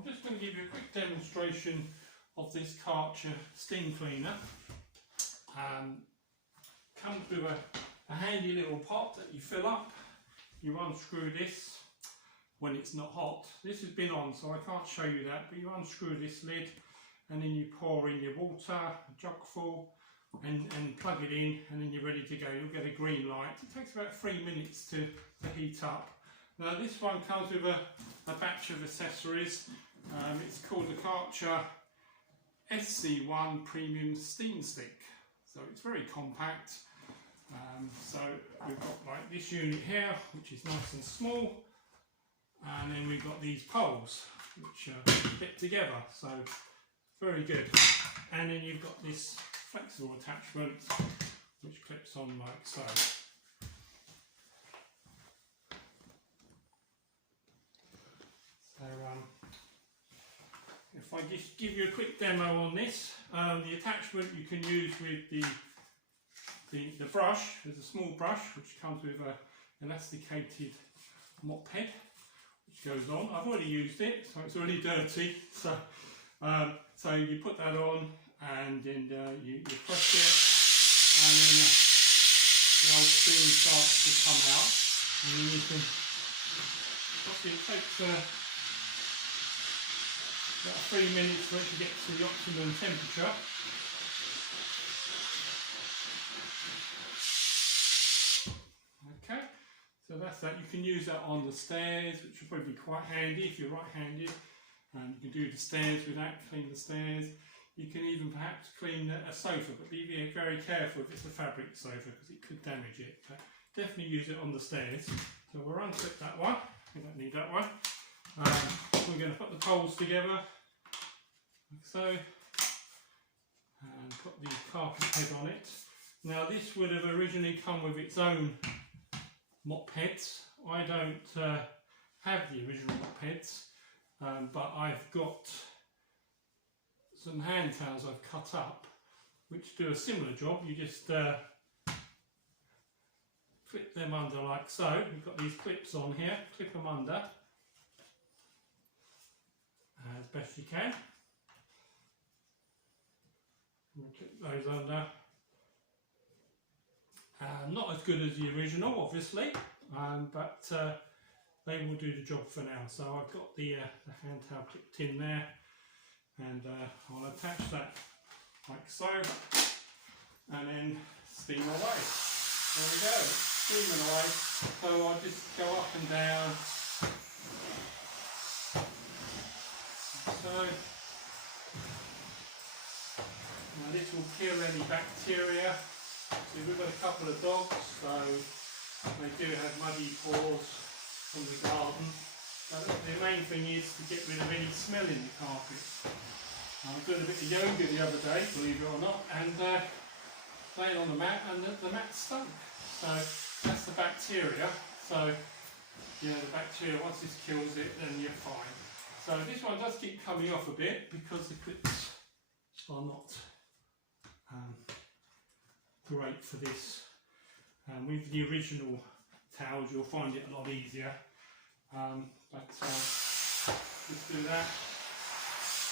I'm just going to give you a quick demonstration of this Kharcher steam cleaner. Comes with a handy little pot that you fill up. You unscrew this when it's not hot. This has been on, so I can't show you that, but you unscrew this lid and then you pour in your water, a jug full, and plug it in, and then you're ready to go. You'll get a green light. It takes about 3 minutes to heat up. Now this one comes with a batch of accessories. It's called the Kharcher SC-1 Premium Steam Stick. So it's very compact. So we've got like this unit here, which is nice and small, and then we've got these poles which fit together, so very good. And then you've got this flexible attachment which clips on like so. So if I just give you a quick demo on this, the attachment you can use with the brush. There's a small brush which comes with a elasticated mop head which goes on. I've already used it, so it's already dirty. So you put that on and then you press it, and then the old steam starts to come out, and then you can. Obviously, it takes about 3 minutes for it to get to the optimum temperature. Okay, so that's that. You can use that on the stairs, which will probably be quite handy if you're right-handed. You can do the stairs with that, clean the stairs. You can even perhaps clean a sofa, but be very careful if it's a fabric sofa because it could damage it. But definitely use it on the stairs. So we'll unclip that one. We don't need that one. We're going to put the poles together, like so, and put the carpet head on it. Now this would have originally come with its own mop heads. I don't have the original mop heads, but I've got some hand towels I've cut up which do a similar job. You just clip them under like so. We've got these clips on here, clip them under as best you can. Clip those under. Not as good as the original, obviously, but they will do the job for now. So I've got the hand towel clipped in there, and I'll attach that like so, and then steam away. There we go, steaming away. So I'll just go up and down. So now this will kill any bacteria. So we've got a couple of dogs, so they do have muddy paws from the garden. But the main thing is to get rid of any smell in the carpet. I was doing a bit of yoga the other day, believe it or not, and laying on the mat, and the mat stunk. So that's the bacteria. So you know, the bacteria, once this kills it, then you're fine. So this one does keep coming off a bit because the clips are not great for this. With the original towels you'll find it a lot easier, but just do that,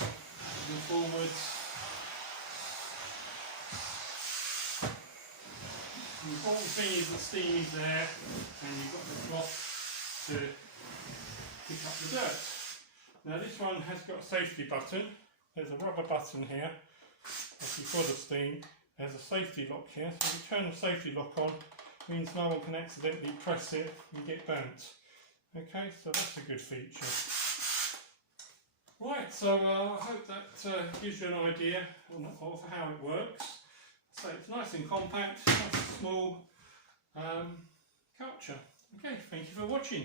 and forwards. The important thing is the steam is there and you've got the cloth to pick up the dirt. Now this one has got a safety button. There's a rubber button here, obviously for the steam. There's a safety lock here, so if you turn the safety lock on, it means no one can accidentally press it and get burnt. Okay, so that's a good feature. Right, so I hope that gives you an idea of how it works. So it's nice and compact, nice and small. Kharcher. Okay, thank you for watching.